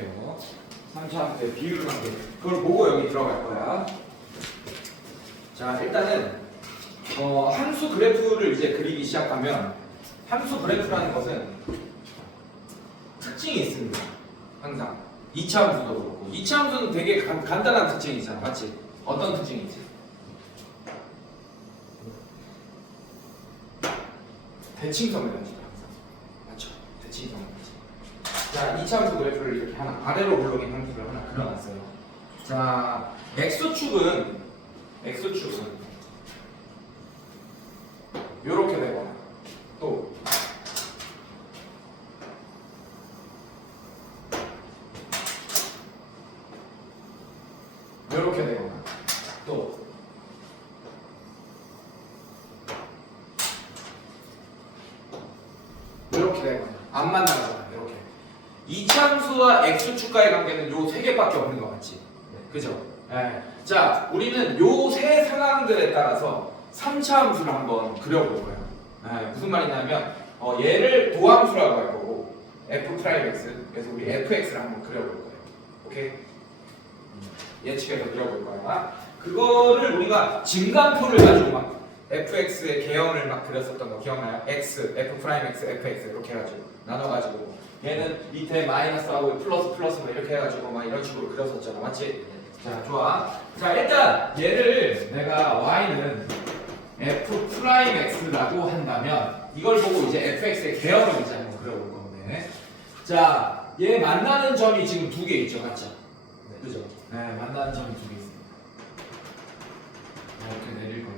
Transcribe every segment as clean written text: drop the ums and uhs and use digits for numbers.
볼게요. 3차 함수의 비율 관계. 그걸 보고 여기 들어갈 거야. 자, 일단은 함수 그래프를 이제 그리기 시작하면 함수 그래프라는 것은 특징이 있습니다. 항상 2차 함수도 그렇고 2차 함수는 되게 간단한 특징이 있잖아. 맞지? 어떤 특징이 있지? 대칭성을 가지고 항상. 맞죠? 대칭성을 가지고. 자, 2차 함수 그래프를 이렇게 하나 아래로 올라오는 함수를 하나 그려놨어요. 자, x축은 이렇게 되거나 또 이렇게 되거나 또 이렇게 되거나 안 만나거나 이렇게. 이차함수와 x축과의 관계는 요 세 개밖에 없는 거 맞지? 그죠? 네. 자, 우리는 요 세 상황들에 따라서 3차 함수를 한번 그려볼 거예요. 네. 무슨 말이냐면 얘를 도함수라고 할 거고 f'x 그래서 우리 fx를 한번 그려볼 거예요. 오케이? 예측해서 그려볼 거야. 그거를 우리가 증간표를 가지고 막 fx의 개형을 막 그렸었던 거 기억나요? x, f'x, fx 이렇게 해가지고 나눠가지고 얘는 밑에 마이너스하고 플러스 뭐 이렇게 해가지고 막 이런 식으로 그렸었잖아. 맞지? 자, 좋아. 자, 일단 얘를 내가 y는 f'x라고 한다면 이걸 보고 이제 fx의 개형을 이제 한번 그려볼 건데, 자, 얘 만나는 점이 지금 두 개 있죠, 맞죠? 네. 그죠? 네, 만나는 점이 두 개 있습니다. 이렇게 내릴 거예요.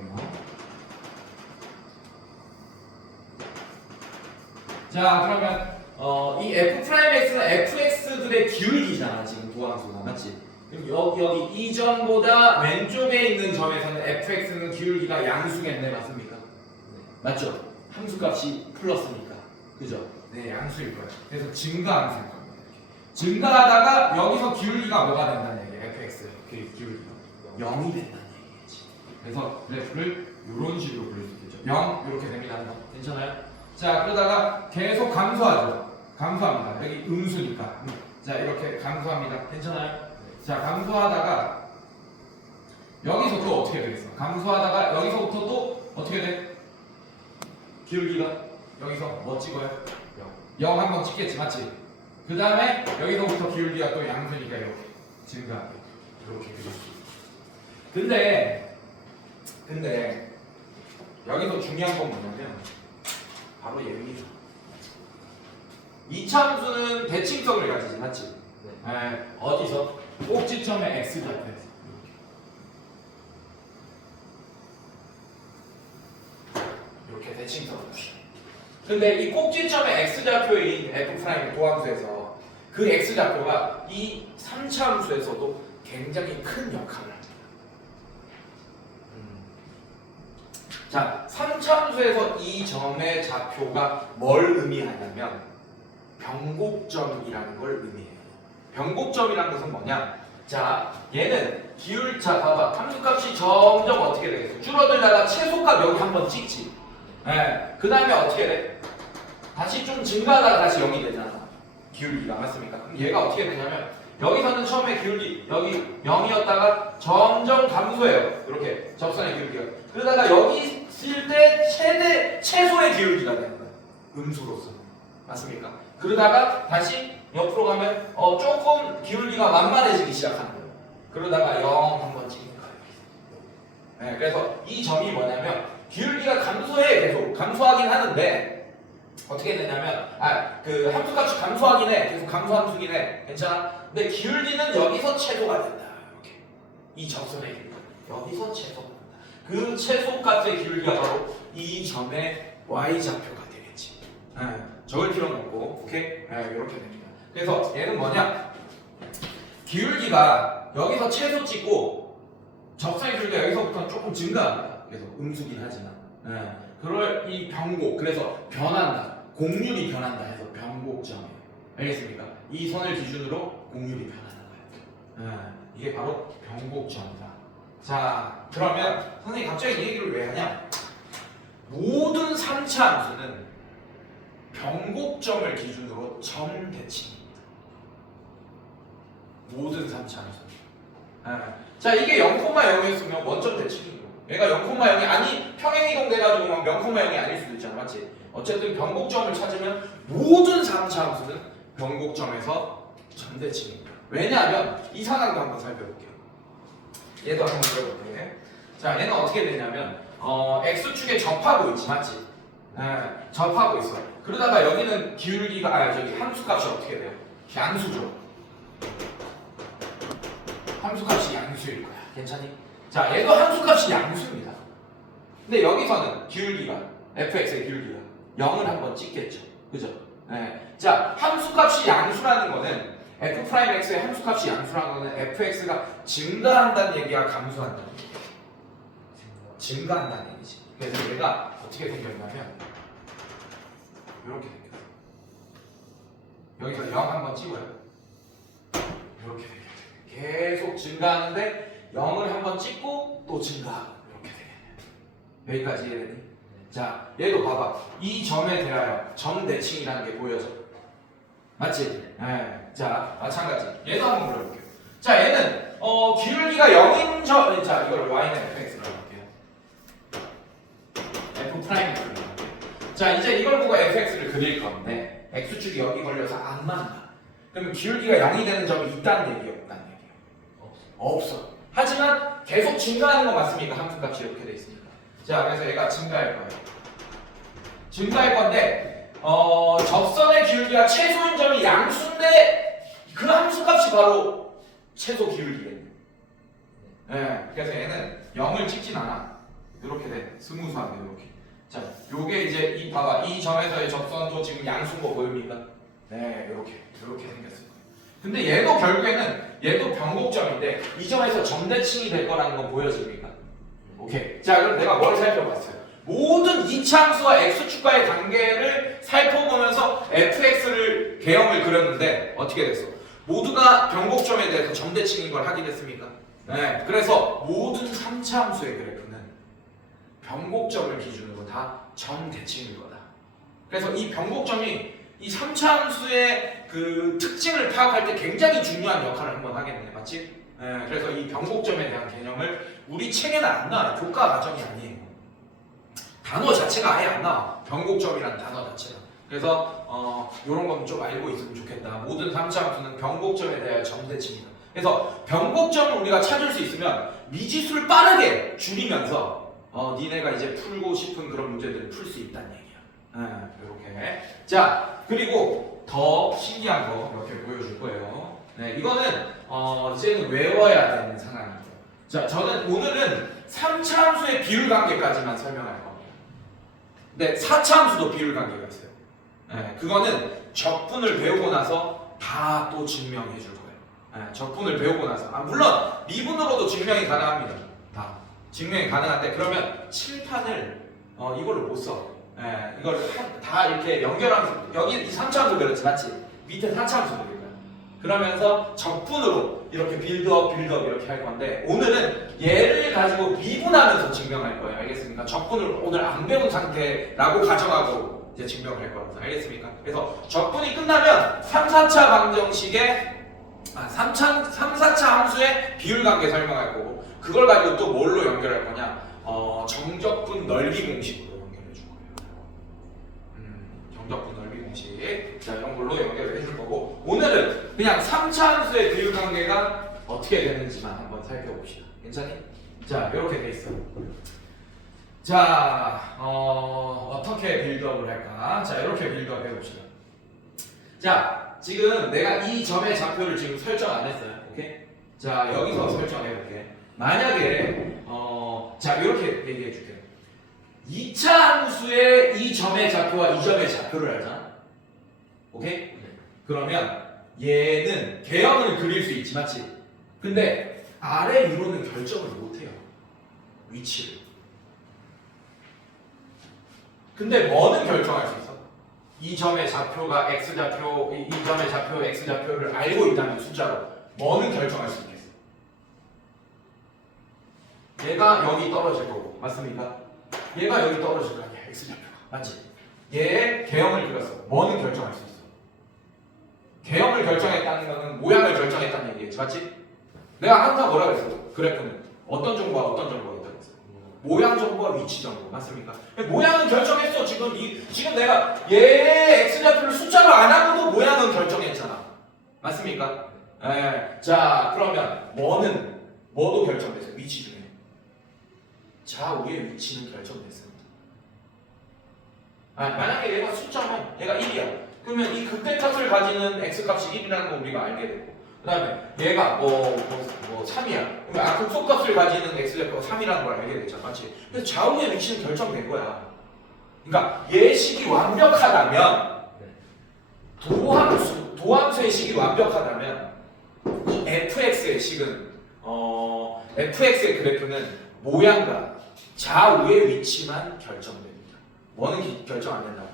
자, 그러면 이 f'x는 fx들의 기울기잖아, 지금 도함수가. 맞지? 여기 이 점보다 왼쪽에 있는 점에서는 fx는 기울기가 양수겠네, 맞습니까? 네. 맞죠? 함수값이 플러스니까. 그죠? 네, 양수일 거예요. 그래서 증가함수일 겁니다. 증가하다가 여기서 기울기가 뭐가 된다는 얘기예요? fx 그 기울기가 0이 된다는 얘기겠지. 그래서 그래프를 이런 식으로 그릴 수 있겠죠. 0 이렇게 됩니다. 괜찮아요? 자, 그러다가 계속 감소하죠. 감소합니다. 여기 음수니까. 자, 이렇게 감소합니다. 괜찮아요? 자, 감소하다가 여기서 또 어떻게 되겠어? 감소하다가 여기서부터 또 어떻게 돼? 기울기가 여기서 뭐 찍어요? 0 한번 찍겠지, 맞지? 그 다음에 여기서부터 기울기가 또 양수니까 이렇게 증가 이렇게 그릴 수 있어. 근데 여기서 중요한 건 뭐냐면 바로 얘입니다. 2차 함수는 대칭성을 가지지, 맞지? 네. 어디서? 꼭지점의 x 좌표에서 이렇게 대칭성을 가지. 근데 이 꼭지점의 x 좌표인 f' 도함수에서 그 x 좌표가 이 3차 함수에서도 굉장히 큰 역할을 합니다. 자, 3차 함수에서 이 점의 좌표가 뭘 의미하냐면 변곡점이라는 걸 의미해요. 변곡점이라는 것은 뭐냐? 자, 얘는 자, 봐봐. 함수값이 점점 어떻게 되겠어? 줄어들다가 최소값 여기 한번 찍지. 네. 그 다음에 어떻게 돼? 다시 좀 증가하다가 다시 0이 되잖아. 기울기가. 맞습니까? 그럼 얘가 어떻게 되냐면 여기서는 처음에 기울기 여기 0이었다가 점점 감소해요. 이렇게 접선의 기울기가. 그러다가 여기 있을 때 최소의 기울기가 되는 거예요. 음수로서. 맞습니까? 그러다가 다시 옆으로 가면 조금 기울기가 만만해지기 시작하는 거예요. 그러다가 0 한번 찍는 거예요. 네, 그래서 이 점이 뭐냐면 기울기가 계속 감소하긴 하는데 어떻게 되냐면 그 함수값이 감소하긴 해. 계속 감소함수긴 해. 괜찮아? 근데 기울기는 여기서 최소가 된다. 이렇게 이 접선의 기울기 여기서 최소가 된다. 그 최소값의 기울기가 바로 이 점의 y좌표가 되겠지. 네, 적을 필요는 없고, 오케이? 네, 이렇게 됩니다. 그래서 얘는 뭐냐? 기울기가 여기서 최소 찍고 접선의 기울기가 여기서부터 조금 증가합니다. 그래서 음수긴 하지만 그럴 이 변곡, 그래서 변한다, 곡률이 변한다 해서 변곡점이에요. 알겠습니까? 이 선을 기준으로 곡률이 변하는 거예요. 이게 바로 변곡점이다. 자, 그러면 선생님이 갑자기 이 얘기를 왜 하냐? 모든 3차 함수는 변곡점을 기준으로 점 대칭입니다. 모든 3차 함수. 자, 이게 0,0이었으면 원점 대칭인 거야. 얘가 0,0이 아니 평행이동 돼가지고 막 0,0이 아닐 수도 있잖아, 맞지? 어쨌든 변곡점을 찾으면 모든 3차 함수는 변곡점에서 점대칭인 거야. 왜냐하면 이 상황도 한번 살펴볼게요. 얘도 한번 그려볼게. 자, 얘는 어떻게 되냐면 x축에 접하고 있지, 맞지? 접하고 있어. 그러다가 여기는 기울기가 저기 함수값이 어떻게 돼요? 양수죠. 함수값이 양수일 거야. 괜찮니? 자, 얘도 함수값이 양수입니다. 근데 여기서는 기울기가 fx의 기울기가 0을 한번 찍겠죠. 그죠? 자, 함수값이 양수라는 거는 f'x의 함수값이 양수라는 거는 fx가 증가한다는 얘기야, 감소한다는 얘기야? 증가한다는 얘기지. 그래서 얘가 어떻게 생겼냐면 이렇게 생겼어. 여기서 0 한번 찍어요. 이렇게 생겼어. 계속 증가하는데 0을 한번 찍고 또 증가하고 이렇게 되겠네. 여기까지 이해되니? 자, 얘도 봐봐. 이 점에 대하여 점대칭이라는 게 보여져. 맞지? 자, 마찬가지. 얘도 한번 그려볼게요. 자, 얘는 기울기가 0인 점. 자, 이걸 y는 fx로 해볼게요. f 프라임으로 해볼게요. 자, 이제 이걸 보고 fx를 그릴 건데 x축이 여기 걸려서 안 맞나? 그러면 기울기가 0이 되는 점이 있다는 얘기예요, 없다는 얘기예요? 없어. 하지만 계속 증가하는 거 맞습니까? 함수값이 이렇게 돼 있으니까. 자, 그래서 얘가 증가할 거예요. 증가할 건데 접선의 기울기가 최소인 점이 양수인데 그 함수값이 바로 최소 기울기겠네. 그래서 얘는 0을 찍진 않아. 이렇게 돼. 스무스하게 이렇게. 자, 요게 이제 이 봐봐. 이 점에서의 접선도 지금 양수인 거 보입니까? 네, 이렇게 생겼을 거예요. 근데 얘도 결국에는 얘도 변곡점인데 이 점에서 점대칭이 될 거라는 건 보여집니까? 오케이. 자, 그럼 내가 뭘 살펴봤어요? 모든 이차함수와 x축과의 관계를 살펴보면서 fx를 개형을 그렸는데 어떻게 됐어? 모두가 변곡점에 대해서 점대칭인 걸 확인했습니까? 네. 그래서 모든 3차 함수의 그래프는 변곡점을 기준으로 다 점대칭일 거다. 그래서 이 변곡점이 이 3차 함수의 그 특징을 파악할 때 굉장히 중요한 역할을 한번 하겠네, 맞지? 그래서 이 변곡점에 대한 개념을 우리 책에는 안 나와요. 교과 과정이 아니에요. 단어 자체가 아예 안 나와. 변곡점이라는 단어 자체가. 그래서 이런 건 좀 알고 있으면 좋겠다. 모든 3차 함수는 변곡점에 대한 점대칭이다. 그래서 변곡점을 우리가 찾을 수 있으면 미지수를 빠르게 줄이면서 니네가 이제 풀고 싶은 그런 문제들을 풀 수 있다는 얘기야. 이렇게. 자, 그리고 더 신기한 거 이렇게 보여줄 거예요. 네, 이거는 이제는 외워야 되는 상황이죠. 자, 저는 오늘은 3차 함수의 비율 관계까지만 설명할 겁니다. 네, 4차 함수도 비율 관계가 있어요. 네, 그거는 적분을 배우고 나서 다 또 증명해 줄 거예요. 네, 적분을 배우고 나서. 물론 미분으로도 증명이 가능합니다. 다 증명이 가능한데 그러면 칠판을 이걸로 못 써. 이걸 다 이렇게 연결하면서 여기 이 3차 함수 그렇지, 맞지? 밑에 4차 함수 그릴 거야. 그러면서 적분으로 이렇게 빌드업 이렇게 할 건데 오늘은 얘를 가지고 미분하면서 증명할 거예요. 알겠습니까? 적분을 오늘 안 배운 상태라고 가정하고 이제 증명할 거라서. 알겠습니까? 그래서 적분이 끝나면 3, 4차 방정식의 3, 4차 함수의 비율 관계 설명할 거고 그걸 가지고 또 뭘로 연결할 거냐? 정적분 넓이 공식으로 연결해 줄 거예요. 정적분 넓이 공식. 자, 이런 걸로 연결을 해줄 거고 오늘은 그냥 3차 함수의 비율 관계가 어떻게 되는지만 한번 살펴봅시다. 괜찮니? 자, 이렇게 돼 있어. 자, 어떻게 빌드업을 할까? 자, 이렇게 빌드업 해봅시다. 자, 지금 내가 이 점의 좌표를 지금 설정 안 했어요. 오케이? 자, 여기서 설정해볼게. 만약에 자, 이렇게 얘기해 줄게요. 2차 함수의 이 점의 좌표와 이 점의 좌표를 알잖아. 오케이? 그러면 얘는 개형을 그릴 수 있지, 맞지? 근데 아래 위로는 결정을 못해요. 위치를. 근데 뭐는 결정할 수 있어? 이 점의 좌표가 x좌표, 이 점의 좌표, x좌표를 알고 있다면 숫자로 뭐는 결정할 수 있겠어? 얘가 여기 떨어질 거고, 맞습니까? 얘가 여기 떨어질 거 아니야, x좌표가. 맞지? 얘의 개형을 그렸어. 뭐는 결정할 수 있어? 개형을 결정했다는 거는 모양을 결정했다는 얘기겠지, 맞지? 내가 항상 뭐라 그랬어? 그래프는 어떤 정보와 어떤 정보가 있다고 했어? 모양 정보와 위치 정보, 맞습니까? 모양은 결정했어. 지금 내가 얘의 x좌표를 숫자로 안 하고도 모양은 결정했잖아, 맞습니까? 자, 그러면 뭐도 결정됐어요? 위치 중에 좌우의 위치는 결정됐습니다. 만약에 얘가 숫자면 얘가 1이야. 그러면 이 극대값을 가지는 x값이 1이라는 거 우리가 알게 되고, 그 다음에 얘가 3이야. 그러면 극소값을 가지는 x좌표가 3이라는 걸 알게 됐잖아, 맞지? 그래서 좌우의 위치는 결정된 거야. 그러니까 예식이 완벽하다면, 도함수의 식이 완벽하다면 이 fx의 식은 fx의 그래프는 모양과 좌우의 위치만 결정됩니다. 뭐는 결정 안 된다고?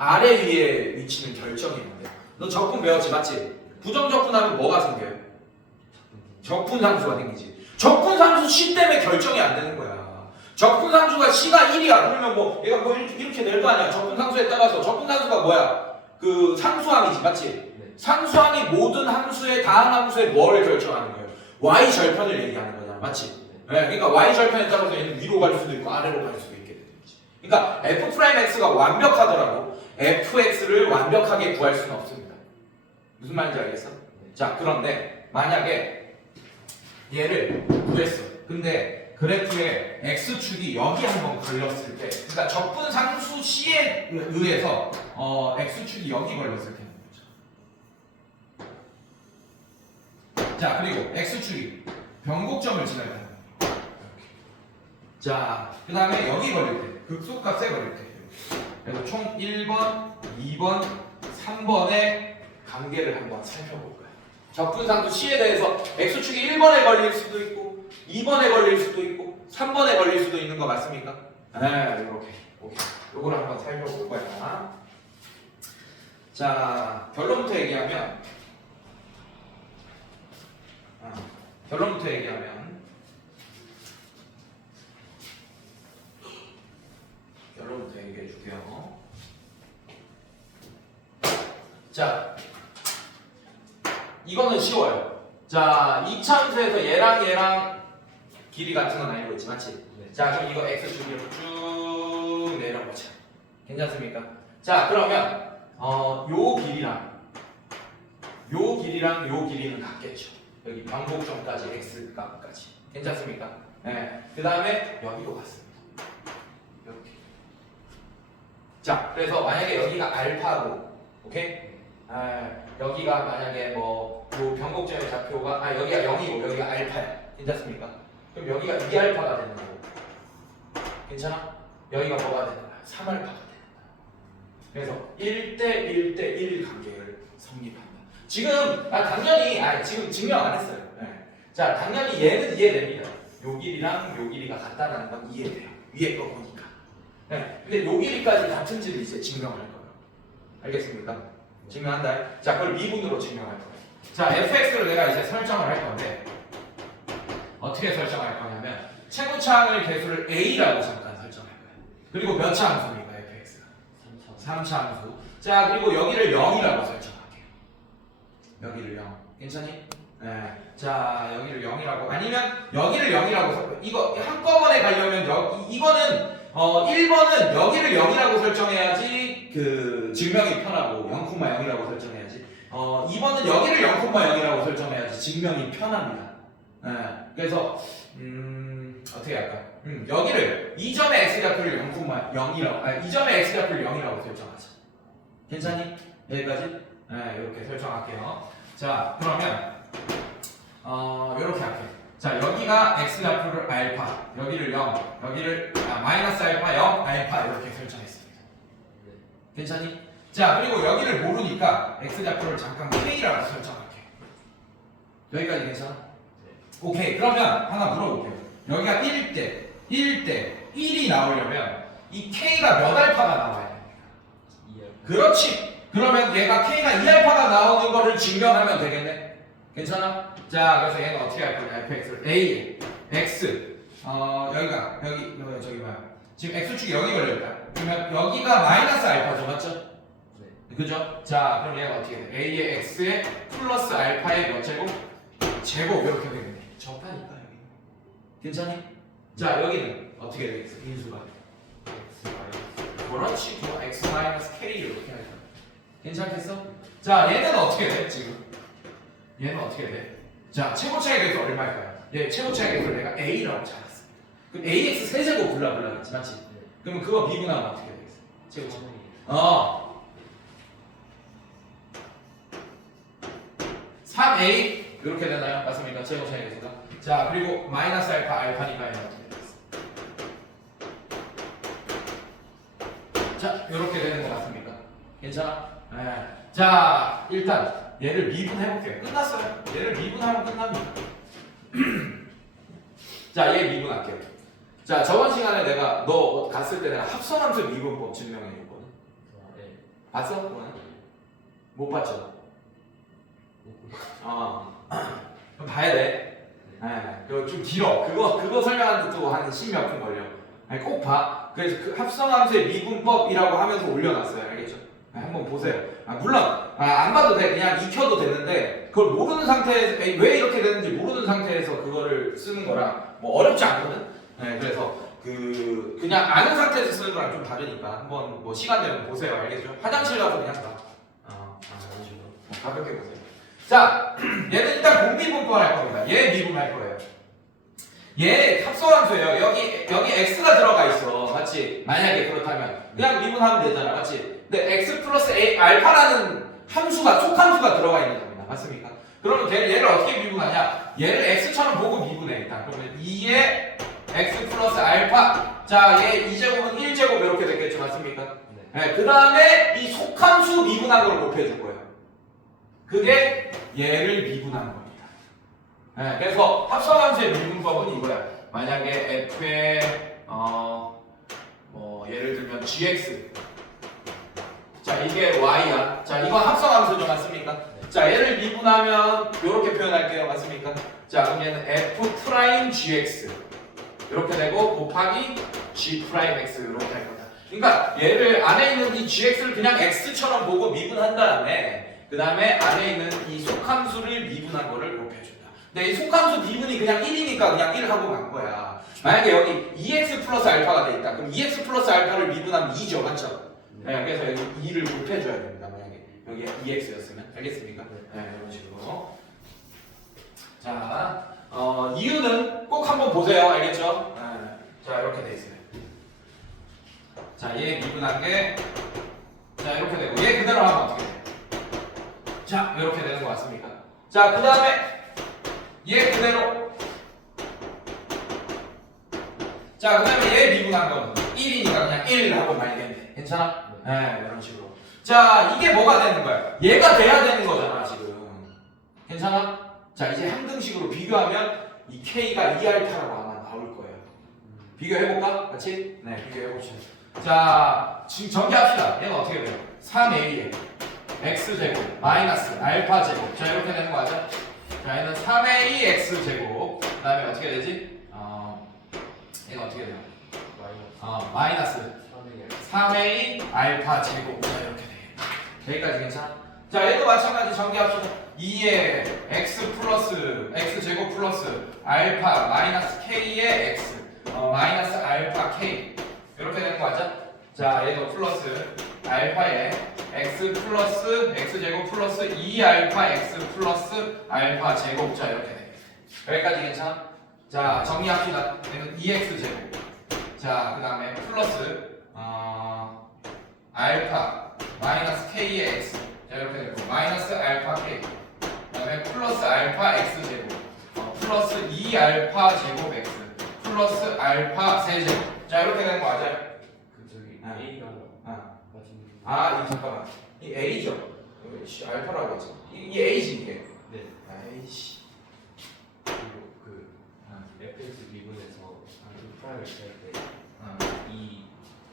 아래 위의 위치는 결정이 안 돼. 너 적분 배웠지, 맞지? 부정적분하면 뭐가 생겨요? 적분상수가 생기지. 적분상수 C 때문에 결정이 안 되는 거야. 적분상수가 C가 1이야. 그러면 얘가 이렇게 될 거 아니야. 적분상수에 따라서 적분상수가 뭐야? 그 상수항이지, 맞지? 네. 상수항이 모든 함수의 다항함수의 뭐를 결정하는 거예요? y 절편을 얘기하는 거잖아, 맞지? 네, 그러니까 y 절편에 따라서 얘는 위로 갈 수도 있고 아래로 갈 수도 있게 되는 거지. 그러니까 f'x가 완벽하더라도 fx를 완벽하게 구할 수는 없습니다. 무슨 말인지 알겠어? 자, 그런데 만약에 얘를 구했어. 근데 그래프에 x축이 여기 한번 걸렸을 때, 그러니까 적분 상수 C에 의해서 x축이 여기 걸렸을 때. 자, 그리고 x축이 변곡점을 지날 때. 자, 그 다음에 여기 걸릴 때, 극소값에 걸릴 때. 그래서 총 1번, 2번, 3번의 관계를 한번 살펴볼 거예요. 적분상수 C에 대해서 x축이 1번에 걸릴 수도 있고 2번에 걸릴 수도 있고 3번에 걸릴 수도 있는 거 맞습니까? 네, 이렇게. 오케이. 요거를 한번 살펴볼 거야. 자, 결론부터 얘기하면 결론부터 얘기해 줄게요. 자, 이거는 쉬워요. 자, 이차함수에서 얘랑 길이 같은 건 알고 있지, 맞지? 네. 자, 그럼 이거 x축 이렇게 쭉 내려보자. 괜찮습니까? 자, 그러면 요 길이랑 요 길이는 같겠죠. 여기 변곡점까지 x 값까지. 괜찮습니까? 네. 그 다음에 여기도 같습니다. 이렇게. 자, 그래서 만약에 여기가 알파고, 오케이? 여기가 만약에 요 변곡점의 좌표가 여기가 0이고 여기가 알파야. 괜찮습니까? 그럼 여기가 2알파가 되는 거고. 괜찮아? 여기가 뭐가 되는 거야? 3알파가 되는 거야. 그래서 1대1대1 관계를 성립한다. 지금 당연히 지금 증명 안 했어요. 네. 자, 당연히 얘는 이해됩니다. 요 길이랑 요 길이가 같다는 건 이해돼요. 위에 거 보니까. 네. 근데 요 길이까지 같은지를 이제 증명할 거예요. 알겠습니까? 증명한다. 자, 그걸 미분으로 증명할 거예요. 자, fx를 내가 이제 설정을 할 건데 어떻게 설정할 거냐면 최고차항의 개수를 a라고 잠깐 설정할 거예요. 그리고 몇 차 함수입니까, fx가? 3차 함수. 자, 그리고 여기를 0이라고 설정할게요. 여기를 0. 괜찮니? 네. 자, 여기를 0이라고. 아니면 여기를 0이라고 이거 한꺼번에 가려면 이거는 1번은 여기를 0이라고 설정해야지 그 증명이 편하고 0,0이라고 설정해야지. 2번은 여기를 0,0이라고 설정해야지 증명이 편합니다. 네. 그래서 어떻게 할까? 여기를 이점의 x좌표를 0,0이라고 이점의 x좌표를 0이라고 설정하자. 괜찮니? 여기까지? 네, 이렇게 설정할게요. 자, 그러면 이렇게 할게요. 자, 여기가 x좌표를 알파, 여기를 0, 여기를 마이너스 알파, 0, 알파 이렇게 설정했습니다. 괜찮니? 자, 그리고 여기를 모르니까 x좌표를 잠깐 k라고 설정할게요. 여기까지 괜찮아? 오케이. 그러면 하나 물어볼게요. 여기가 1대 1이 나오려면 이 k가 몇 알파가 나와야 됩니까? 2알파. 그렇지. 그러면 얘가 k가 2알파가 나오는 거를 증명하면 되겠네. 괜찮아? 자, 그래서 얘는 어떻게 할 거냐? fx를 a, x, 저기 뭐야? 지금 x축이 여기 걸려있다. 그러면 여기가 마이너스 알파죠, 맞죠? 네. 그죠? 자, 그럼 얘가 어떻게 돼? a의 x에 플러스 알파의 몇 제곱? 제곱 이렇게 되겠네. 적다니까 여기. 괜찮니? 자, 여기는 어떻게 되겠어? 인수가. 그렇지. x 마이너스 k 이렇게 하자. 괜찮겠어? 자, 얘는 어떻게 돼? 지금. 얘는 어떻게 돼? 자, 최고 차이가 얼마일까요? 얘 최고 차이가 내가 a라고 잡았어. 그럼 ax 세제곱 블라블라겠지, 맞지? 그러면 그거 미분하면 어떻게 되겠어? 최고 차이. 3a 이렇게 되나요? 맞습니까? 최고 차이가. 자, 그리고 마이너스 알파 알파니까 얘는 어떻게 되겠어? 자, 이렇게 되는 것 같습니까? 괜찮아? 네. 자, 일단 얘를 미분해볼게요. 끝났어요. 얘를 미분하면 끝납니다. 자, 얘 미분할게요. 자, 저번 시간에 내가 너 갔을 때 내가 합성함수 미분법 증명해줬거든. 네. 봤어? 그거는? 못 봤죠? 그럼 봐야 돼. 네. 그거 좀 길어. 그거 설명하는데 또 한 10몇 분 걸려. 아니, 꼭 봐. 그래서 그 합성함수의 미분법이라고 하면서 올려놨어요. 알겠죠? 네, 한번 보세요. 물론 안 봐도 돼. 그냥 익혀도 되는데 그걸 모르는 상태에서 왜 이렇게 되는지 모르는 상태에서 그거를 쓰는 거랑 뭐 어렵지 않거든. 네, 그래서 그냥 아는 상태에서 쓰는 거랑 좀 다르니까 한번 뭐 시간 되면 보세요. 알겠죠? 화장실 가서 그냥 봐. 이런 식으로 가볍게 보세요. 자, 얘는 일단 공미분법 할 겁니다. 얘 미분할 거예요. 얘 합성함수예요. 여기 x가 들어가 있어. 맞지? 만약에 그렇다면 그냥 미분하면 되잖아. 맞지? 근데 x 플러스 a 알파라는 함수가 촉함수가 들어가 있는 겁니다. 맞습니까? 그러면 얘를 어떻게 미분하냐? 얘를 x처럼 보고 미분해 일단. 그러면 2의 x 플러스 알파. 자, 얘 2제곱은 1제곱 이렇게 됐겠죠. 맞습니까? 네. 그 다음에 이 속함수 미분한 걸 곱해줄 거예요. 그게 얘를 미분하는 겁니다. 네, 그래서 합성함수의 미분법은 이거야. 만약에 f의 예를 들면 gx. 자, 이게 y야. 자, 이건 합성함수죠, 맞습니까? 네. 자, 얘를 미분하면 이렇게 표현할게요, 맞습니까? 자, 그럼 얘는 f 프라임 gx 이렇게 되고 곱하기 g 프라임 x 이렇게 할 거다. 그러니까 얘를 안에 있는 이 gx를 그냥 x처럼 보고 미분한 다음에 그 다음에 안에 있는 이 속함수를 미분한 거를 곱해준다. 근데 이 속함수 미분이 그냥 1이니까 그냥 1 하고 간 거야. 만약에 여기 2x 플러스 알파가 돼 있다. 그럼 2x 플러스 알파를 미분하면 2죠, 맞죠? 네, 그래서 여기 2를 곱해줘야 됩니다. 만약에 여기 2x였으면 알겠습니까? 네, 이런 식으로. 자, 이유는 꼭 한번 보세요, 알겠죠? 네. 자, 이렇게 돼 있어요. 자, 얘 미분한 게 자, 이렇게 되고 얘 그대로 하면 어떻게 돼? 자, 이렇게 되는 거 맞습니까? 자, 그 다음에 얘 그대로. 자, 그 다음에 얘 미분한 거는 1이니까 그냥 1 하고 말겠네. 괜찮아? 네, 이런 식으로. 자, 이게 뭐가 되는 거야? 얘가 돼야 되는 거잖아, 지금. 괜찮아? 자, 이제 항등식으로 비교하면 이 K가 2알파라고 아마 나올 거예요. 비교해볼까? 같이? 네, 비교해봅시다. 자, 지금 전개합시다. 얘는 어떻게 돼요? 3A에 x제곱 마이너스 알파 제곱. 자, 이렇게 되는 거 맞아? 자, 얘는 3a x제곱. 그 다음에 어떻게 되지? 얘가 어떻게 돼요? 마이너스 3a 알파 제곱. 자, 이렇게 되겠다. 여기까지 괜찮아? 자, 얘도 마찬가지 전개합시다. 2의 x 플러스 x제곱 플러스 알파 마이너스 k의 x 마이너스 알파 k 이렇게 되는 거 맞아? 자, 얘도 플러스 알파에 x 플러스 x제곱 플러스 2알파 x 플러스 알파 제곱. 자, 이렇게 돼. 여기까지 괜찮아? 자, 정리합시다. 얘는 2x제곱. 자, 그 다음에 플러스 알파 마이너스 k의 x. 자, 이렇게 되고 마이너스 알파 k. 그 다음에 플러스 알파 x제곱 플러스 2알파 제곱 x 플러스 알파 세제곱. 자, 이렇게 되는 거 맞아요? A가 이거 잠깐만. 이 A죠? 알파라고 했지. 이 A지 이게. 네. 아이씨. 그리고 fx 미분에서 프라임을 칠때 이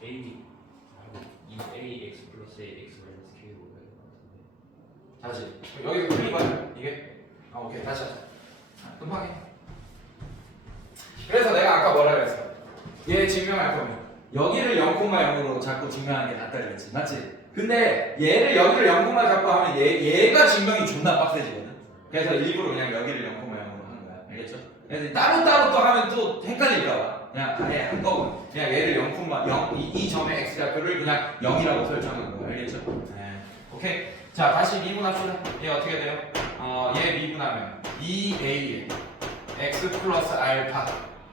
A 하고 이 ax 플러스 ax 마이너스 k로 가야 될 것 같은데. 다시. 여기서 풀리거든 이게. 오케이 다시 하자. 금방해. 그래서 내가 아까 뭐라 그랬어? 얘 증명할 거면 여기를 0,0으로 자꾸 증명하는 게 낫다 그랬지, 맞지? 근데 얘를 여기를 0콤마 잡고 하면 얘가 증명이 존나 빡세지거든. 그래서 일부러 그냥 여기를 0콤마0으로 하는 거야. 알겠죠? 그래서 따로따로 또 하면 또 헷갈릴까봐 그냥 아예 한꺼번에 그냥 얘를 0콤마0 이 점의 x좌표를 그냥 0이라고 설정한 거야. 알겠죠? 네. 오케이. 자 다시 미분합시다. 얘 어떻게 돼요? 얘 미분하면 2a에 x 플러스 알파.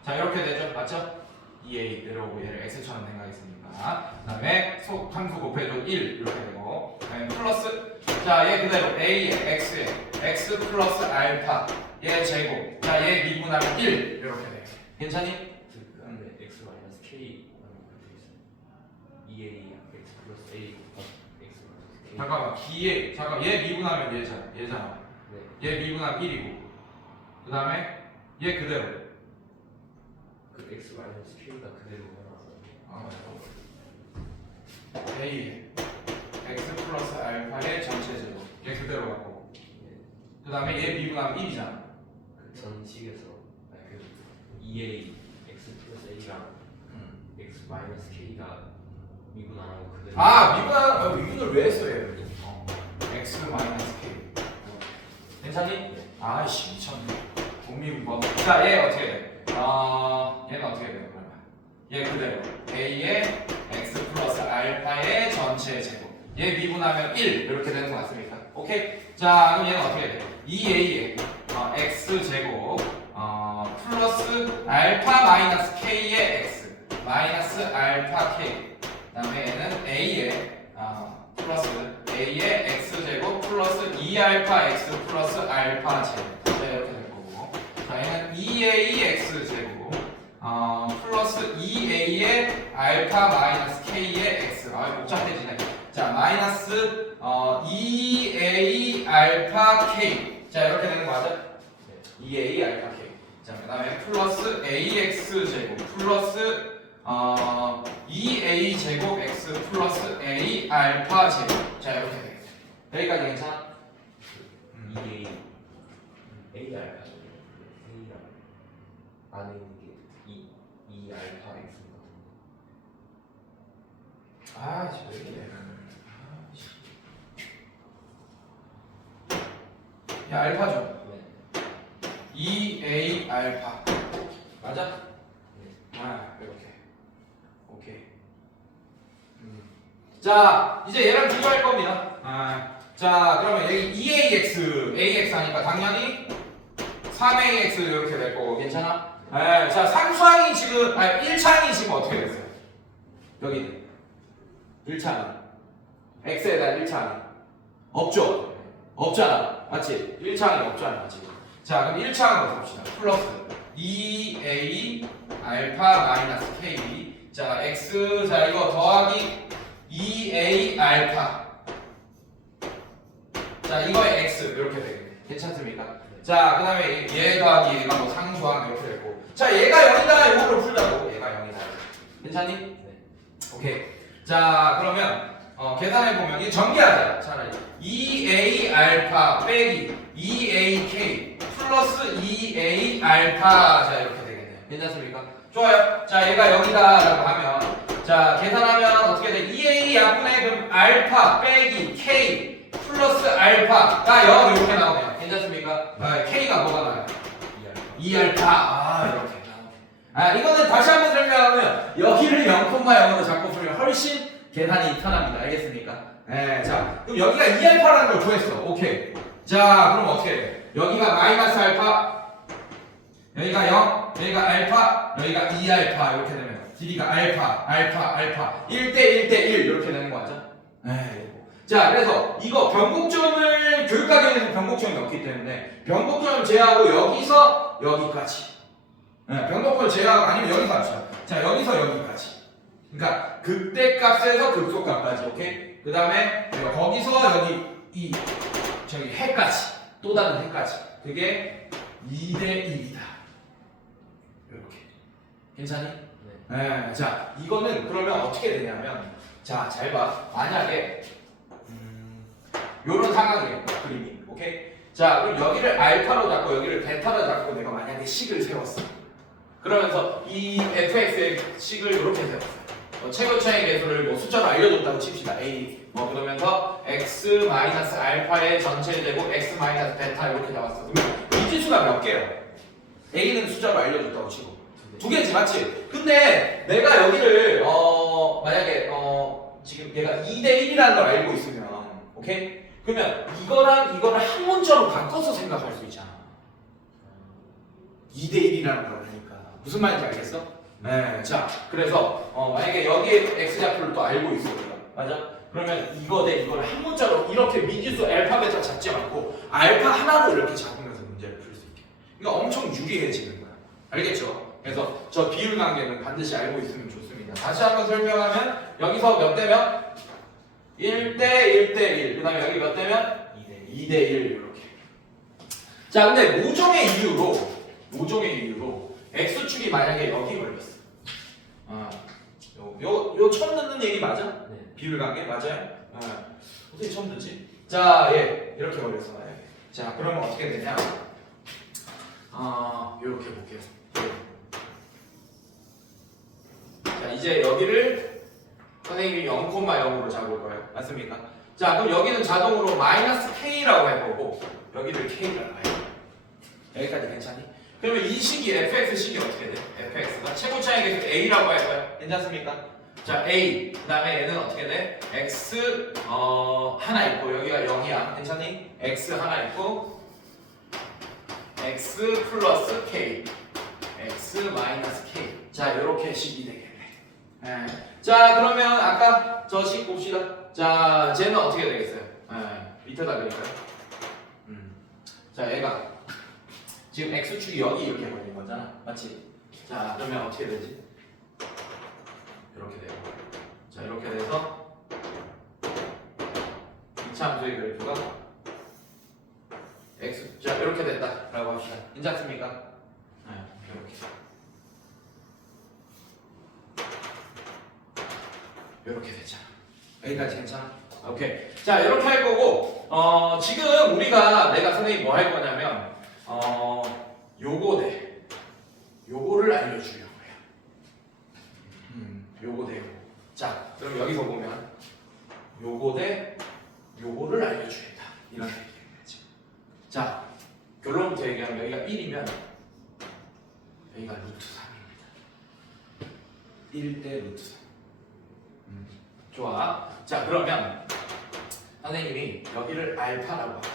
자 이렇게 되죠? 맞죠? 2a 내려오고 얘를 x처럼 생각했으니까. 그 다음에 함수 곱해줘 1 이렇게 되고, 그다음에 플러스, 자 얘 그대로 a에 x에 x 플러스 알파 얘 제곱, 자 얘 미분하면 1 이렇게 돼. 괜찮니? 근데 x 마이너스 k 라고 돼 있어요. 2a x 플러스 a x 마이너스 k. 잠깐만 잠깐 얘 미분하면 얘잖아. 네. 얘 미분하면 1이고, 그 다음에 얘 그대로. 그 x 마이너스 k가 그대로 나와서. a에 x 플러스 알파의 전체 제곱 얘 그대로 갖고, 그 다음에 얘 미분하면 1이잖아. 그 전식에서 그 2a x 플러스 a랑 x 마이너스 k가 미분 안 하고 그대로. 미분을 왜 했어 얘? x 마이너스 k. 괜찮니? 아이씨 미쳤네. 공미분 뭐? 자 얘 어떻게 돼? 얘는 어떻게 돼요? 그러면 얘 그대로 a의 x 플러스 알파의 전체 제곱 얘 미분하면 1 이렇게 되는 거 맞습니까? 오케이. 자 그럼 얘는 어떻게 돼? 2a의 x 제곱 플러스 알파 마이너스 k의 x 마이너스 알파 k. 그다음에 얘는 a의 플러스 a의 x 제곱 플러스 2알파 x 플러스 알파 제곱. 자 이렇게 될 거고, 자 얘는 2ax 제곱 플러스 2a의 알파 마이너스 k의 x. 복잡해지네. 자 마이너스 2a 알파 k. 자 이렇게 되는 거 맞아? 2a 알파 k. 자 그다음에 플러스 ax 제곱 플러스 2a 제곱 x 플러스 a 알파 제곱. 자 이렇게 되겠네. 여기까지 괜찮아? 2a a 알파 a랑 안에 있는 게 2 알파 x인가. 아 왜 이래. 야 알파죠? 네. 2a 알파 맞아? 네. 이렇게. 오케이. 자 이제 얘랑 비교할 겁니다. 자 그러면 여기 2ax ax 하니까 당연히 3ax 이렇게 될 거고, 괜찮아? 자 3차항이 지금 1차항이 지금 어떻게 됐어요? 여기 1차항 x에 대한 1차항 없죠? 없잖아. 맞지? 1차항이 없잖아 지금. 자 그럼 1차항으로 봅시다. 플러스 2a 알파 마이너스 k. 자 x, 자 이거 더하기 2a 알파. 자 이거의 x 이렇게 되겠네. 괜찮습니까? 자 그 다음에 얘 더하기 얘가 뭐 상수항 이렇게 되고, 자 얘가 0이다 이거를 풀자고. 얘가 0이다. 괜찮니? 네. 오케이. 자 그러면 계산해보면 이 전개하자. 차라리 2a 알파 빼기 2ak 플러스 2a 알파. 자 이렇게 되겠네요. 괜찮습니까? 좋아요. 자 얘가 0이다 라고 하면, 자 계산하면 어떻게 돼? 2a 약분의 그럼 알파 빼기 k 플러스 알파가 0 이렇게 나오네요. 괜찮습니까? k가 뭐가 나와요? 2알파. 이렇게. 이거는 다시 한번 설명하면 여기를 0,0으로 잡고 풀면 훨씬 계산이 편합니다. 알겠습니까? 네, 자, 그럼 여기가 2알파라는 걸 구했어. 오케이. 자, 그럼 어떻게 돼? 여기가 마이너스 알파, 여기가 0, 여기가 알파, 여기가 2알파 이렇게 되면 길이가 알파, 1대 1대 1 이렇게 되는 거 맞죠? 자, 그래서 이거 변곡점을 교육과정에서 변곡점이 없기 때문에 변곡점을 제외하고 여기서 여기까지. 변곡점을 제외하고 아니면 여기서 합시다. 자, 여기서 여기까지. 그러니까 극대값에서 극소값까지. 오케이? 그 다음에 거기서 여기 저기 해까지. 또 다른 해까지. 그게 2대 1이다. 이렇게. 괜찮니? 네. 자, 이거는 그러면 어떻게 되냐면, 자, 잘 봐. 만약에 요런 상황이에요. 그림이. 오케이? 자, 그럼 여기를 알파로 잡고 여기를 베타로 잡고 내가 만약에 식을 세웠어. 그러면서 이 fx의 식을 이렇게 세웠어. 최고차의 개수를 뭐 숫자로 알려줬다고 칩시다. a 그러면서 x 마이너스 알파의 전체 제곱 x 마이너스 베타 이렇게 나왔어. 그러면 미지수가 몇 개예요? a는 숫자로 알려줬다고 치고 두 개지 맞지? 근데 내가 여기를 만약에 지금 얘가 2대 1이라는 걸 알고 있으면 오케이? 그러면 이거랑 이거를 한 문자로 바꿔서 생각할 수 있잖아. 2대 1이라는 걸 하니까 무슨 말인지 알겠어? 네. 자, 그래서 만약에 여기에 x좌표를 또 알고 있어 우리가 맞아? 그러면 이거 대 이거를 한 문자로 이렇게 미지수 알파 베타 잡지 않고 알파 하나로 이렇게 잡으면서 문제를 풀 수 있게. 그러니까 엄청 유리해지는 거야. 알겠죠? 그래서 저 비율 관계는 반드시 알고 있으면 좋습니다. 다시 한번 설명하면 여기서 몇 대면 1대 1대 1. 그다음에 여기 몇 대면 2대 1 이렇게. 자, 근데 모종의 이유로 x축이 만약에 여기 걸렸어. 요 처음 듣는 얘기 맞아? 네. 비율 관계 맞아요? 어떻게 처음 듣지? 자, 예, 이렇게 걸렸어 만약에. 자, 그러면 어떻게 되냐? 이렇게 볼게요. 자, 이제 여기를 선생님이 0,0으로 잡을 거예요. 맞습니까? 자, 그럼 여기는 자동으로 마이너스 k라고 해보고 여기를 k라고 해요. 여기까지 괜찮니? 그러면 이 식이 fx식이 어떻게 돼? fx가 최고 차이 계수 a라고 할까요? 괜찮습니까? 자, a 그 다음에 얘는 어떻게 돼? x 하나 있고 여기가 0이야. 괜찮니? x 하나 있고 x 플러스 k x 마이너스 k 자, 요렇게 식이 되겠네. 네. 자, 그러면 아까 저 식 봅시다. 자, 쟤는 어떻게 되겠어요? 밑에다 그릴까요? 자, 얘가 지금 x축이 여기 이렇게 걸린 거잖아. 맞지? 자, 그러면 어떻게 되지? 이렇게 돼요. 자, 이렇게 돼서 이차함수의 그래프가 x 자, 이렇게 됐다라고 합시다. 괜찮습니까? 이렇게 되잖아. 여기까지 괜찮아? 오케이. 자, 이렇게 할 거고, 지금 내가 선생님 뭐 할 거냐면, 요거를 알려주려고 해요. 요거 대 요거. 자, 그럼 여기서 보면, 요거 대 요거를 알려주겠다. 이런 얘기겠지. 자, 결론부터 얘기하면 여기가 1이면, 여기가 루트 3입니다. 1대 루트 3. 좋아. 자, 그러면 선생님이 여기를 알파라고 합니다.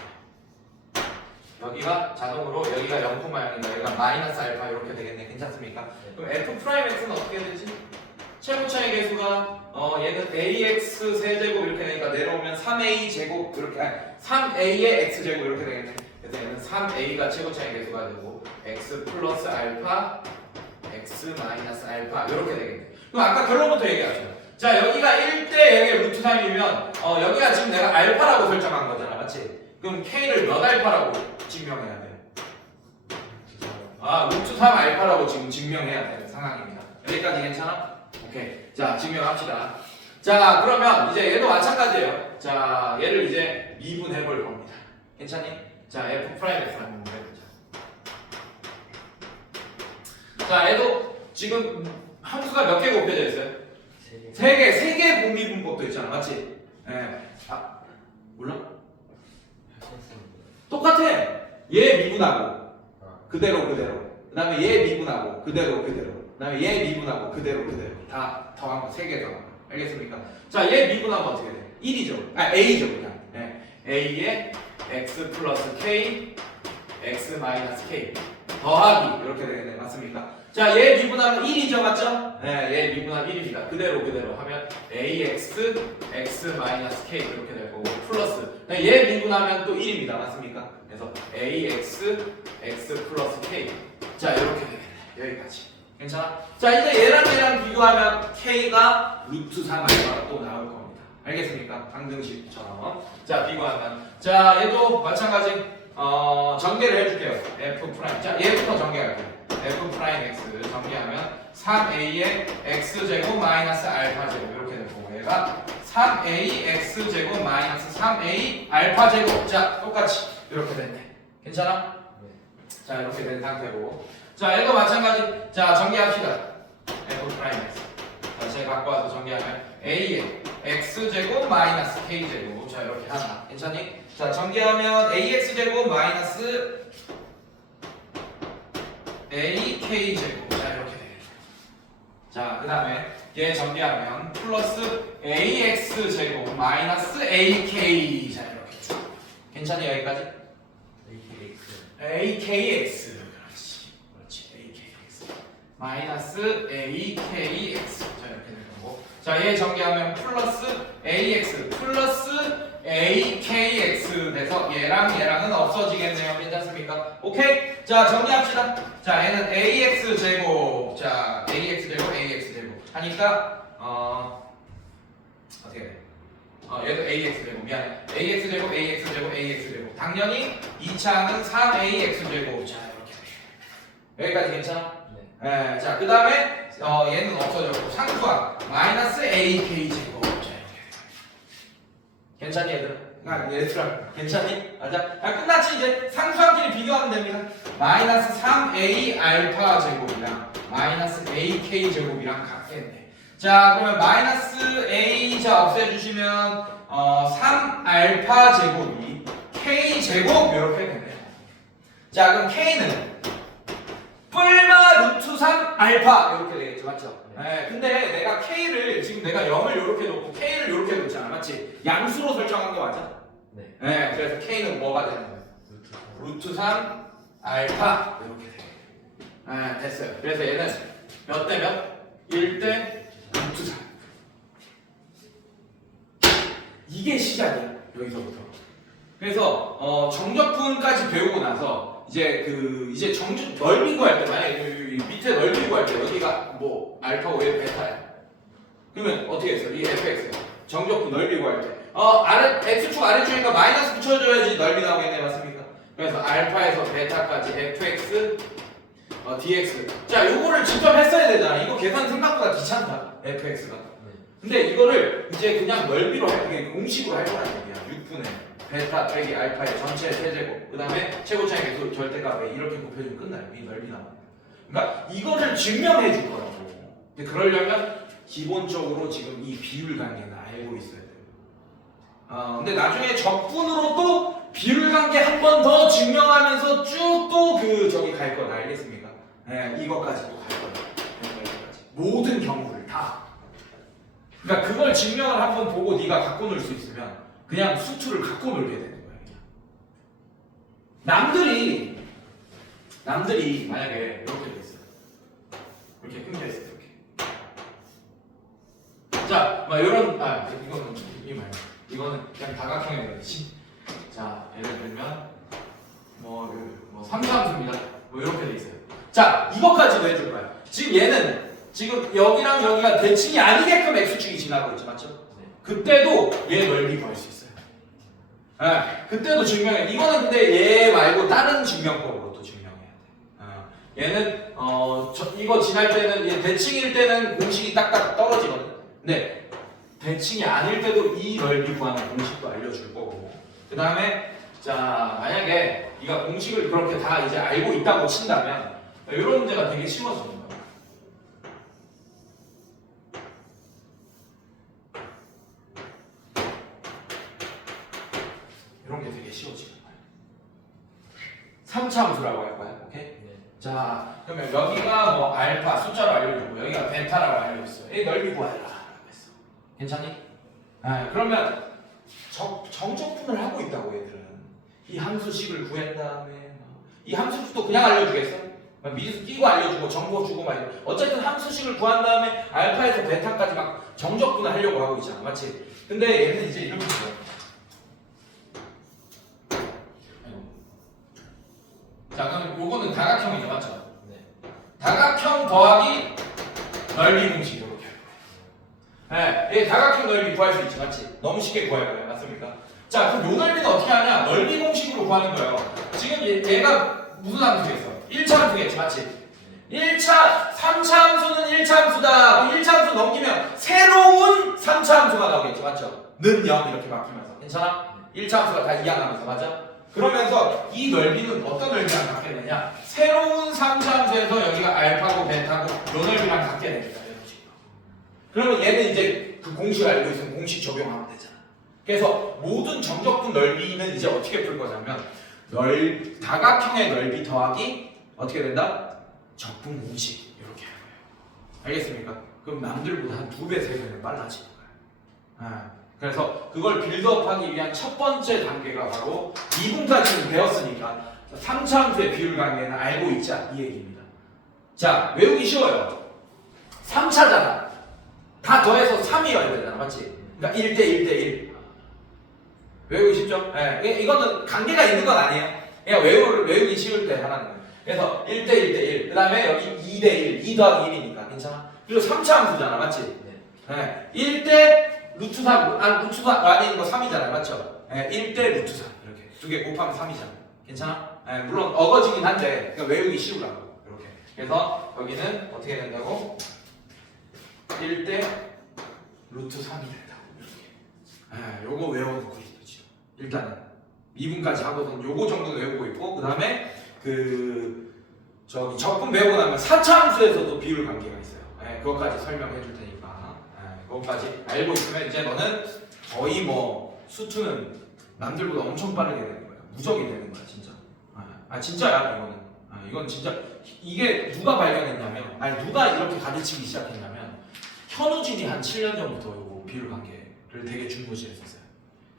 여기가 자동으로 여기가 0,0이니까 여기가 마이너스 알파 이렇게 되겠네. 괜찮습니까? 그럼 f'x는 어떻게 되지? 최고 차이 계수가 얘는 ax 세제곱 이렇게 되니까 내려오면 3a 제곱 이렇게 3a의 x 제곱 이렇게 되겠네. 그래서 얘는 3a가 최고 차이 계수가 되고 x 플러스 알파 x 마이너스 알파 이렇게 되겠네. 그럼 아까 결론부터 얘기하죠. 자, 여기가 1대 0의 루트 3이면 여기가 지금 내가 알파라고 설정한 거잖아. 맞지? 그럼 k를 몇 알파라고 증명해야 돼? 루트 3 알파라고 지금 증명해야 되는 상황입니다. 여기까지 괜찮아? 오케이. 자, 증명합시다. 자, 그러면 이제 얘도 마찬가지예요. 자, 얘를 이제 미분해 볼 겁니다. 괜찮니? 자, f'x 한번 해보자. 자, 얘도 지금 함수가 몇 개 곱해져 있어요? 세 개 공미분법도 있잖아, 맞지? 몰라? 똑같아. 얘 미분하고 그대로. 그다음에 얘 미분하고 그대로. 그다음에 얘 미분하고 그대로. 다 더한 거, 3개 더한 거. 알겠습니까? 자, 얘 미분하면 어떻게 돼? 1이죠. a죠, 그냥. a에 x 플러스 k, x 마이너스 k 더하기 이렇게 되겠네, 맞습니까? 자, 얘 미분하면 1이죠, 맞죠? 얘 미분하면 1입니다. 그대로 하면 ax, x 마이너스 k 이렇게 될 거고 플러스 얘 미분하면 또 1입니다, 맞습니까? 그래서 ax, x 플러스 k 자, 이렇게 되겠네. 여기까지. 괜찮아? 자, 이제 얘랑 비교하면 k가 루트 3 알파가 또 나올 겁니다. 알겠습니까? 방정식처럼. 자, 비교하면 자, 얘도 마찬가지 전개를 해줄게요. f 프라임. 자, 얘부터 전개할게요. f 프라임 x 정리하면 3a의 x 제곱 마이너스 알파 제곱 이렇게 될 거고 얘가 3a x 제곱 마이너스 3a 알파 제곱 자, 똑같이 이렇게 됐네. 괜찮아? 자, 이렇게 된 상태고 자, 얘도 마찬가지. 자, 전개합시다. f 프라임 x 다시 갖고 와서 전개하면 a의 x제곱 마이너스 k제곱. 자 이렇게 하나 괜찮니? 자 전개하면 ax제곱 마이너스 ak제곱. 자 이렇게 되겠다. 자 그 다음에 얘 전개하면 플러스 ax제곱 마이너스 ak. 자 이렇게 쭉. 괜찮니 여기까지? akx. 그렇지 akx 마이너스 akx. 자 이렇게 되는 거고. 자 얘 전개하면 플러스 ax 플러스 akx 돼서 얘랑 얘랑은 없어지겠네요. 괜찮습니까? 오케이. 자 정리합시다. 자 얘는 ax 제곱. 자 ax 제곱 ax 제곱 하니까 어떻게 돼? 얘도 ax 제곱. 미안해. ax 제곱 ax 제곱 ax 제곱. 당연히 2차는 3ax 제곱. 자 이렇게 여기까지 괜찮아? 네. 자 그 다음에 얘는 없어졌고 상수항 마이너스 ak 제곱. 자 이렇게 괜찮니 얘들? 얘들아 괜찮니? 맞아? 끝났지 이제 상수항끼리 비교하면 됩니다. 마이너스 3a 알파 제곱이랑 마이너스 ak 제곱이랑 같겠네. 자 그러면 마이너스 a 자 없애주시면 3알파 제곱이 k 제곱 이렇게 되네요. 자 그럼 k는 뿔마 루트 3 알파 이렇게 되겠죠, 맞죠? 네. 근데 내가 k를 지금 내가 0을 이렇게 놓고 k를 이렇게 놓잖아, 맞지? 양수로 설정한 거 맞아? 네. 네. 그래서 k는 뭐가 되는 거예요? 루트 3 알파 이렇게 돼. 네, 됐어요. 그래서 얘는 몇 대 몇? 1대 루트 3. 이게 시작이야, 여기서부터. 그래서 정적분까지 배우고 나서 이제 정적 넓이 구할 때 만약에 여기 밑에 넓이 구할 때 여기가 뭐 알파고 얘 베타야. 그러면 어떻게 했어? 이 fx 정적분 넓이 구할 때 x축 아래쪽이니까 마이너스 붙여줘야지 넓이 나오겠네, 맞습니까? 그래서 알파에서 베타까지 fx dx. 자 요거를 직접 했어야 되잖아. 이거 계산 생각보다 귀찮다, fx가. 근데 이거를 이제 그냥 넓이로 이게 공식으로 할 거란 얘기야. 6분의 베타 빼기 알파의 전체 세제곱 그 다음에 최고차의 계수 절대값에 이렇게 곱해주면 끝나요. 이 넓이 나와요. 그러니까 이거를 증명해 줄 거라고. 근데 그러려면 기본적으로 지금 이 비율 관계는 알고 있어야 돼요. 근데 나중에 적분으로 또 비율 관계 한 번 더 증명하면서 쭉 또 그 저기 갈 건 알겠습니까? 네, 이것까지 또 갈 거예요. 여기까지. 모든 경우를 다. 그러니까 그걸 증명을 한번 보고 네가 갖고 놀 수 있으면 그냥 수투를 갖고 놀게 되는 거야. 그냥. 남들이 만약에 이렇게 돼 있어. 이렇게 끊겨 있어. 이렇게. 자, 막 이런 이거는 이 말고 이거는 그냥 다각형의 거지. 자, 예를 들면 뭐 삼수함수입니다. 뭐 이렇게 돼 있어요. 자, 이것까지도 해줄 거야. 지금 얘는 지금 여기랑 여기가 대칭이 아니게끔 x축이 지나고 있죠, 맞죠? 네. 그때도 얘 넓이 구할 수 있어요. 네, 그때도 증명해. 이거는 근데 얘 말고 다른 증명법으로 또 증명해야 돼. 얘는 이거 지날 때는 얘 대칭일 때는 공식이 딱딱 떨어지거든. 근데 대칭이 아닐 때도 이 넓이 구하는 공식도 알려줄 거고. 그 다음에 자 만약에 네가 공식을 그렇게 다 이제 알고 있다고 친다면 이런 문제가 되게 쉬워지는 거야. 이런 게 되게 쉬워지는 거야. 3차 함수라고 할 거야. 오케이? 네. 자, 그러면 여기가 뭐 알파 숫자로 알려주고 여기가 베타라고 알려줬어. 이 넓이 구하라 라고 했어. 괜찮니? 그러면 정적분을 하고 있다고 얘들은. 이 함수식을 구한 다음에 이 함수식도 그냥 알려주겠어? 미지수 끼고 알려주고 정보 주고 막 이런. 어쨌든 함수식을 구한 다음에 알파에서 베타까지 막 정적분을 하려고 하고 있잖아. 맞지? 근데 얘는 이제 이런 거야. 자 그럼 요거는 다각형이죠, 맞죠? 네. 다각형 더하기 넓이 공식 이렇게 할 거예요. 네, 다각형 넓이 구할 수 있지, 맞지? 너무 쉽게 구할 거예요, 맞습니까? 자 그럼 요 넓이는 어떻게 하냐? 넓이 공식으로 구하는 거예요. 지금 얘가 무슨 함수겠어? 1차 함수겠지, 맞지? 1차, 3차 함수는 1차 함수다. 1차 함수 넘기면 새로운 3차 함수가 나오겠죠, 맞죠? 는 0 이렇게 바뀌면서 괜찮아? 1차 함수가 다 이항하면서, 맞아? 그러면서 이 넓이는 어떤 넓이랑 같게 되냐? 새로운 3차 함수에서 여기가 알파고 베타고 요 넓이랑 같게 됩니다. 이런 식으로. 그러면 얘는 이제 그 공식 알고 있으면 공식 적용하면 되잖아. 그래서 모든 정적분 넓이는 이제 어떻게 풀 거냐면 다각형의 넓이 더하기 어떻게 된다? 적분 공식 이렇게 할 거예요. 알겠습니까? 그럼 남들보다 한 2배, 3배는 빨라지는 거예요. 그래서 그걸 빌드업하기 위한 첫 번째 단계가 바로 2분까지는 배웠으니까 3차함수의 비율 관계는 알고 있자 이 얘기입니다. 자, 외우기 쉬워요. 3차잖아. 다 더해서 3이어야 되잖아, 맞지? 그러니까 1대 1대 1. 외우기 쉽죠? 네, 이거는 관계가 있는 건 아니에요. 그냥 외우기 쉬울 때 하라는 거예요. 그래서 1대 1대 1. 그 다음에 여기 2대 1. 2 더하기 1이니까 괜찮아? 그리고 3차 함수잖아, 맞지? 네. 1대 루트 3, 루트 3 안에 있는 거 3이잖아요, 맞죠? 네, 1대 루트 3 이렇게 두 개 곱하면 3이잖아. 괜찮아? 네, 물론 어거지긴 한데 그러니까 외우기 쉬우라고 이렇게. 그래서 여기는 어떻게 된다고? 1대 루트 3이 된다고 이렇게. 요거 외워놓고 있죠. 일단은 2분까지 하거든. 요거 정도 외우고 있고 그 다음에 저기 적분 배우고 나면 4차 함수에서도 비율 관계가 있어요. 그것까지 설명해 줄 테니까 그것까지 알고 있으면 이제 너는 거의 뭐 수투는 남들보다 엄청 빠르게 되는 거야. 무적이 되는 거야 진짜. 진짜야 이거는. 이건 진짜 이게 누가 발견했냐면 누가 이렇게 가르치기 시작했냐면 현우진이 한 7년 전부터 이거 비율 관계를 되게 중요시했었어요.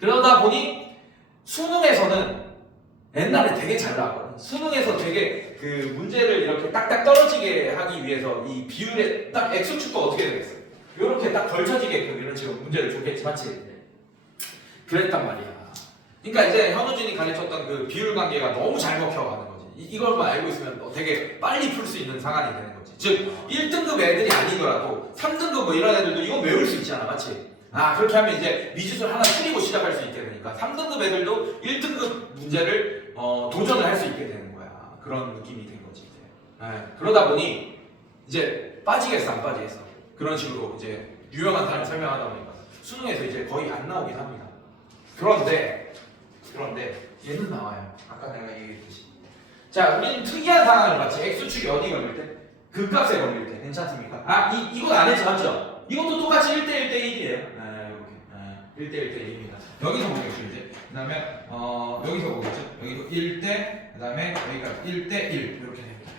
그러다 보니 수능에서는 옛날에 되게 잘 나왔거든. 수능에서 되게 그 문제를 이렇게 딱딱 떨어지게 하기 위해서 이 비율에 딱 X축도 어떻게 되겠어? 이렇게 딱 걸쳐지게끔 이런 식으로 문제를 줬겠지, 맞지? 그랬단 말이야. 그러니까 이제 현우진이 가르쳤던 그 비율 관계가 너무 잘 먹혀가는 거지. 이걸만 알고 있으면 되게 빨리 풀 수 있는 상황이 되는 거지. 즉 1등급 애들이 아니더라도 3등급 뭐 이런 애들도 이건 외울 수 있잖아, 맞지? 그렇게 하면 이제 미주술 하나 줄이고 시작할 수 있게 되니까 3등급 애들도 1등급 문제를 도전을 할 수 있게 되는 거야. 그런 느낌이 된 거지 이제. 그러다 보니 이제 빠지겠어 안 빠지겠어 그런 식으로 이제 유명한 사람이 설명하다 보니까 수능에서 이제 거의 안 나오긴 합니다. 그런데 얘는 나와요. 아까 내가 얘기했듯이. 자, 우리는 특이한 상황을 봤지. x축이 어디 걸릴 때? 극값에 걸릴 때. 괜찮습니까? 이건 안 했죠, 맞죠? 이것도 똑같이 1대 1대 1이에요. 이렇게. 1대 1대 1입니다. 여기서 보겠죠, 이제. 그 다음에, 여기서 보겠죠. 여기도 1대, 그 다음에 여기가 1대 1. 이렇게 됩니다.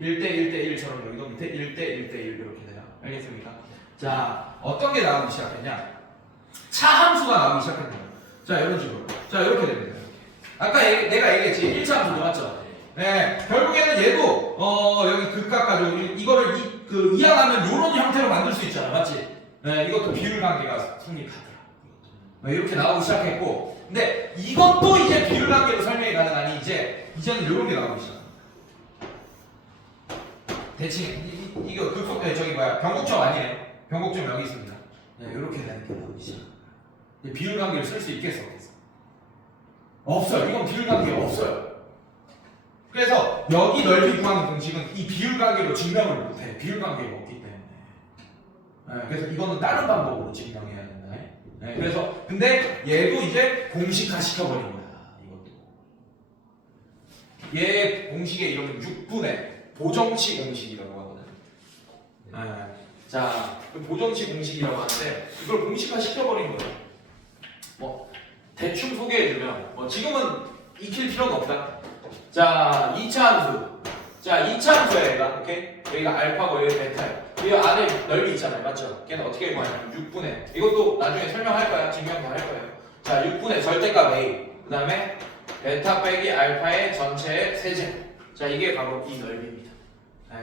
1대 1대 1처럼 여기도 밑에 1대 1대 1 이렇게 돼요. 알겠습니까? 자, 어떤 게 나오기 시작했냐? 차함수가 나오기 시작했네요. 자, 이런 식으로. 자, 이렇게 됩니다. 이렇게. 아까 내가 얘기했지. 1차 함수도 맞죠? 네, 결국에는 얘도 여기 극값 가지고 이거를 이항하면 이런 형태로 만들 수 있잖아, 맞지? 네, 이것도 비율 관계가 성립하더라. 이렇게 나오기 시작했고, 근데 이것도 이제 비율 관계로 설명이 가능하니 이제는 이런 게 나오기 시작. 대칭 이거 저기 변곡점 아니에요? 변곡점 여기 있습니다. 네, 이렇게 되는 게 나오기 시작. 비율 관계를 쓸 수 있겠어, 없겠어? 없어요. 이건 비율 관계가 없어요. 그래서 여기 넓이 구하는 공식은 이 비율 관계로 증명을 못해. 비율 관계가 없기 때문에. 그래서 이거는 다른 방법으로 증명해야 된다. 그래서 근데 얘도 이제 공식화 시켜버린 거야. 이것도. 얘 공식의 이름은 6분의 보정치 공식이라고 하거든. 자, 보정치 공식이라고 하는데 이걸 공식화 시켜버린 거예요. 뭐 대충 소개해주면 지금은 익힐 필요는 없다. 자, 2차 함수. 자, 2차 함수야, 얘가. 오케이? 여기가 알파고, 여기 베타야. 이 안에 넓이 있잖아요. 맞죠? 걔는 어떻게 구하냐면 6분의. 이것도 나중에 설명할 거야. 증명도 할 거예요. 자, 6분의 절대값 A. 그 다음에 베타 빼기 알파의 전체의 세제. 자, 이게 바로 이 넓이입니다.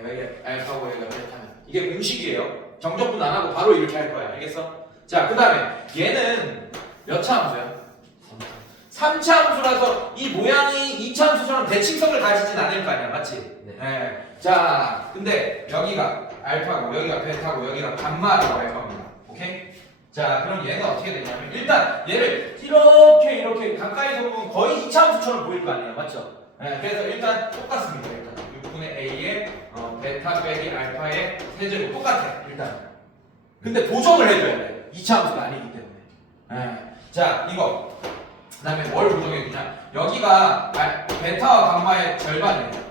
여기 알파고, 여기가 베타면. 이게 공식이에요. 정적분 안 하고 바로 이렇게 할 거야. 알겠어? 자, 그 다음에 얘는 몇 차 함수야? 3차 함수라서 이 모양이 2차 함수처럼 대칭성을 가지진 않을 거 아니야, 맞지? 네. 자, 근데 여기가 알파고, 여기가 베타고, 여기가 감마라고 할 겁니다. 오케이? 자, 그럼 얘는 어떻게 되냐면 일단 얘를 이렇게 가까이서 보면 거의 2차 함수처럼 보일 거 아니에요, 맞죠? 네. 그래서 일단 똑같습니다. 일단 6분의 A의 베타 빼기 알파의 세제곱 똑같아, 일단. 근데 보정을 해줘야 돼. 2차 함수가 아니기 때문에. 네. 자, 이거. 그 다음에 뭘 보정해주냐? 여기가 베타와 감마의 절반이에요.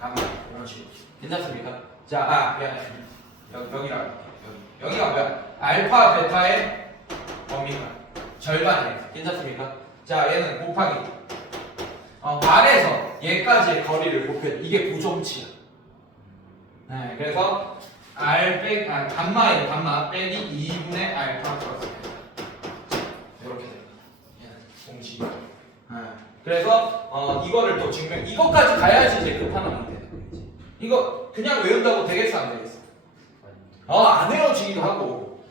감마 이런 식으로. 괜찮습니까? 자, 미안해. 여기랑 여기. 여기가 뭐야? 알파 베타의 뭡니까? 절반이에요. 괜찮습니까? 자, 얘는 곱하기 R에서 얘까지의 거리를 곱해. 이게 고정치야. 네, 그래서 감마예요. 감마 빼기 2분의 알파 플러스 베타. 이렇게 됩니다. 얘는 공식. 네, 그래서 이거를 또 증명. 이것까지 가야지 이제 끝판왕이 되는 거지. 이거 그냥 외운다고 되겠어 안 되겠어? 안 외워지기도 하고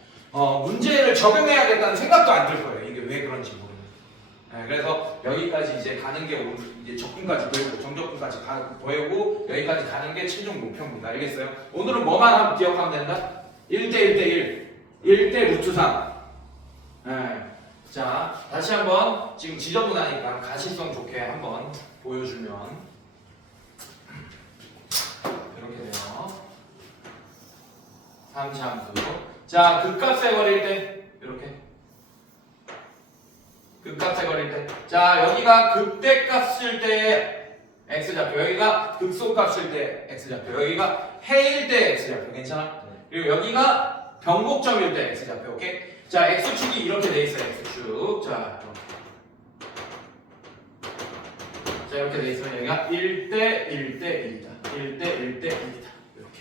문제를 적용해야겠다는 생각도 안 들 거예요. 이게 왜 그런지 모르겠어요. 네, 그래서 여기까지 이제 가는 게 이제 적분까지 보이고 정적분까지 보이고 여기까지 가는 게 최종 목표입니다. 알겠어요? 오늘은 뭐만 하면 기억하면 된다? 1대 1대 1, 1대 루트 3. 네. 자, 다시 한번 지금 지저분하니까 가시성 좋게 한번 보여주면 이렇게 돼요. 3차 함수. 자, 극값에 걸릴 때 이렇게. 극값에 걸릴 때. 자, 여기가 극대값일 때 x좌표. 여기가 극소값일 때 x좌표. 여기가 해일 때 x좌표. 괜찮아? 네. 그리고 여기가 변곡점일 때 x좌표. 오케이? 자, x축이 이렇게 돼 있어요. x축. 자, 이렇게 돼 있으면 여기가 1대 1대 1이다. 1대 1대 1이다. 이렇게.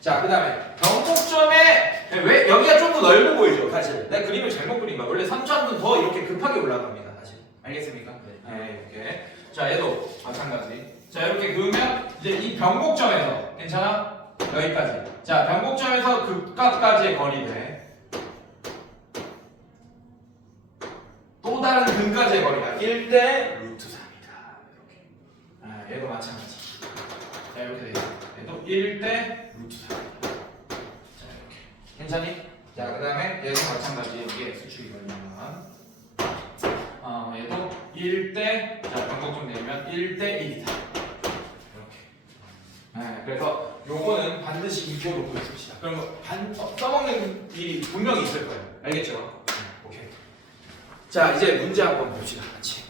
자, 그 다음에 변곡점에 왜 여기가 좀 더 넓어 보이죠? 사실 내가 그림을 잘못 그린 거야. 원래 3차원은 더 이렇게 급하게 올라갑니다. 사실 알겠습니까? 네, 이렇게. 자, 얘도 마찬가지. 자, 이렇게 그으면 이제 이 변곡점에서 괜찮아? 여기까지. 자, 변곡점에서 극값까지의 거리대 또 다른 근까지의 거리가 1대 루트 3이다. 이렇게. 얘도 마찬가지. 자, 이렇게 돼 있어. 얘도 1대 루트 3. 자, 이렇게. 괜찮니? 자, 그 다음에 얘도 마찬가지. 이게 x축이 걸리면 얘도 1대, 자, 변곡점 내면 1대 1이다. 이렇게. 네, 그래서 요거는 반드시 익혀놓고 있읍시다. 그럼 써먹는 일이 분명히 있을 거예요. 알겠죠? 오케이. 자, 이제 문제 한번 봅시다. 같이.